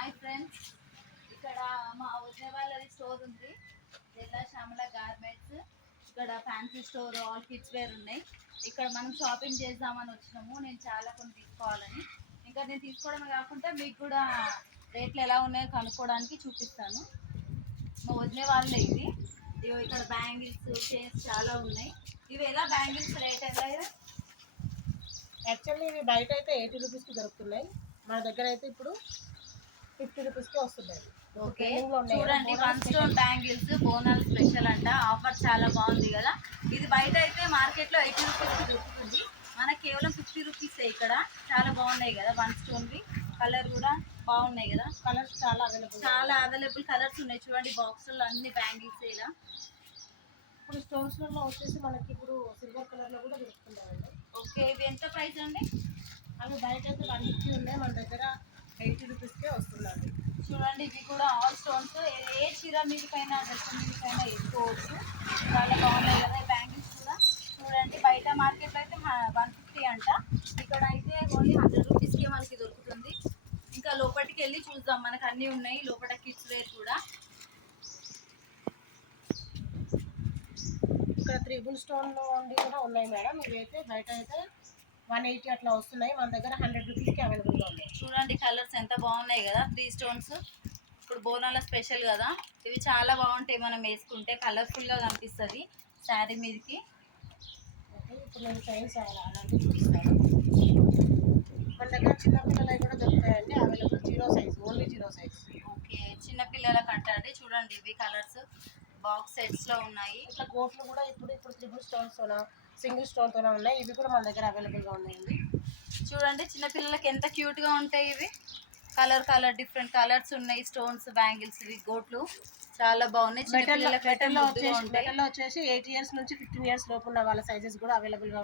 Hi friends, ఇక్కడ మా వదిన వాళ్ళది స్టోర్ ఉంది. జిల్లా శ్యామల గార్మెంట్స్. ఇక్కడ fancy store, all kids wear ఉన్నాయి. ఇక్కడ మనం షాపింగ్ చేద్దామని వచ్చినాము. నేను చాలా కొన్ని తీసుకోవాలని. ఇంకా నేను తీసుకోవడమే కాకుండా మీకు కూడా రేట్లు ఎలా ఉన్నాయో కనుక్కోవడానికి చూపిస్తాను. మా వదిన వాళ్ళే ఇది. ఇవి ఇక్కడ బ్యాంగిల్స్, చైన్స్ చాలా ఉన్నాయి. ఇవి ఎలా బ్యాంగిల్స్ రేట్ ఎలా? యాక్చువల్లీ ఇవి బయట అయితే 80 రూపీస్కి దొరుకుతున్నాయి. మన దగ్గర అయితే ఇప్పుడు 50 రూపీస్కి వస్తున్నాయి. ఓకే, చూడండి, 1 స్టోన్ బ్యాంగిల్స్ బోనాల్ స్పెషల్ అంట. ఆఫర్ చాలా బాగుంది కదా. ఇది బయట అయితే మార్కెట్లో 80 రూపీస్కి దొరుకుతుంది. మనకి కేవలం 50 రూపీసే. ఇక్కడ చాలా బాగున్నాయి కదా 1 స్టోన్వి. కలర్ కూడా బాగున్నాయి కదా. కలర్స్ చాలా అవైలబుల్ కలర్స్ ఉన్నాయి. చూడండి, బాక్సుల్లో అన్ని బ్యాంగిల్స్ ఇలా. ఇప్పుడు స్టోన్స్లలో వచ్చేసి మనకి ఇప్పుడు సిల్వర్ కలర్లో కూడా దొరుకుతున్నాయండి. ఓకే, ఇవి ఎంత ప్రైస్ అండి? అవి బయట అయితే 150 ఉన్నాయి, మన దగ్గర 80 రూపీస్కే వస్తున్నాయి. చూడండి, ఇవి కూడా ఆల్ స్టోన్స్. ఏ చీర మీదకైనా, డ్రెస్ మీదకైనా వేసుకోవచ్చు. చాలా బాగున్నాయి కదా. బ్యాంగిల్స్ కూడా చూడండి, బయట మార్కెట్లో అయితే 150 అంట. ఇక్కడ అయితే ఓన్లీ 100 రూపీస్కి మనకి దొరుకుతుంది. ఇంకా లోపలికి వెళ్ళి చూద్దాం. మనకు అన్నీ ఉన్నాయి లోపల. కిడ్స్ వేర్ కూడా. ఇక్కడ 3 స్టోన్లో ఉండి కూడా ఉన్నాయి మేడం. ఇవైతే బయట అయితే 180 అట్లా వస్తున్నాయి, మన దగ్గర 100 రూపీస్కి అవైలబుల్గా ఉన్నాయి. చూడండి, కలర్స్ ఎంత బాగున్నాయి కదా. 3 స్టోన్స్ ఇప్పుడు బోనాల స్పెషల్ కదా. ఇవి చాలా బాగుంటాయి. మనం వేసుకుంటే కలర్ఫుల్గా కనిపిస్తుంది శారీ మీదకి. ఇప్పుడు నేను చైన్స్ అలాంటివి చూపిస్తాను. మన దగ్గర చిన్నపిల్లలవి కూడా దొరుకుతాయండి, available 0 size, only 0 size. Okay, చిన్నపిల్లలకు అంటారండి. చూడండి, ఇవి కలర్స్ బాక్స్ సెట్స్లో ఉన్నాయి. ఇట్లా గోట్లు కూడా ఇప్పుడు 3 స్టోన్స్తోనా, సింగిల్ స్టోన్తోనే ఉన్నాయి. ఇవి కూడా మన దగ్గర అవైలబుల్గా ఉన్నాయండి. చూడండి, చిన్నపిల్లలకి ఎంత క్యూట్గా ఉంటాయి ఇవి. కలర్ డిఫరెంట్ కలర్స్ ఉన్నాయి. స్టోన్స్, బ్యాంగిల్స్, ఇవి గోట్లు చాలా బాగున్నాయి. మెటల్లో వచ్చేసి 8 ఇయర్స్ నుంచి 15 ఇయర్స్ లోపు ఉన్న వాళ్ళ సైజెస్ కూడా అవైలబుల్గా